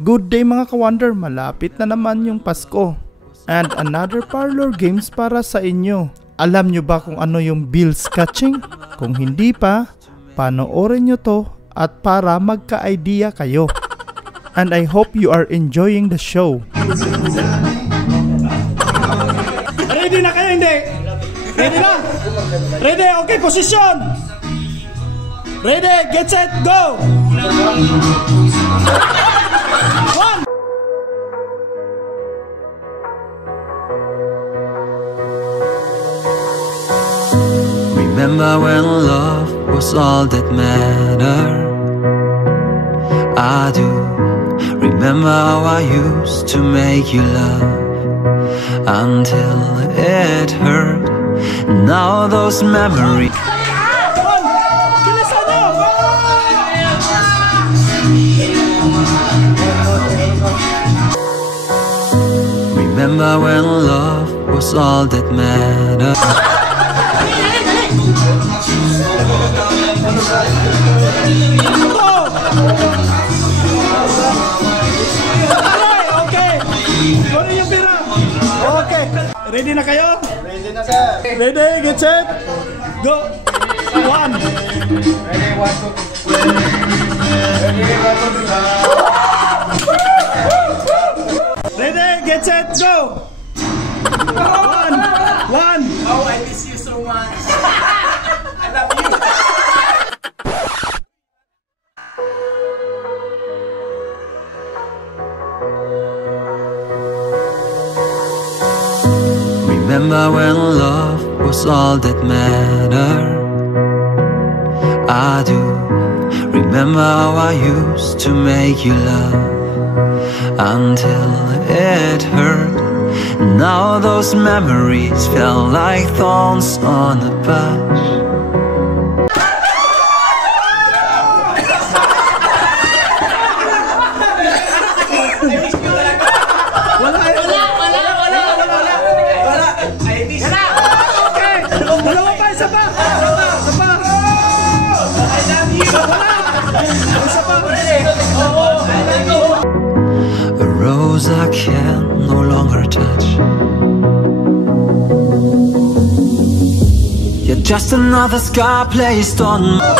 Good day mga ka-wonder, malapit na naman yung Pasko. And another parlor games para sa inyo. Alam nyo ba kung ano yung bill sketching? Kung hindi pa, panoorin nyo to at para magka-idea kayo. And I hope you are enjoying the show. Ready na kayo, hindi? Ready na? Ready, okay, position! Ready, get set, go! One! Remember when love was all that mattered? I do remember how I used to make you laugh until it hurt. Now those memories remember when love was all that mattered. Okay. Ready na kayo? Ready na, sir. Ready, get set, go. One. Ready, 1, 2, 3. Ready, 1, 2, 3. Ready, get set, go. One. Oh, I miss you so much. I love you. Remember when love was all that mattered? I do remember how I used to make you laugh until it hurt. Now those memories felt like thorns on a patch. A rose I can no longer touch. You're just another scar placed on my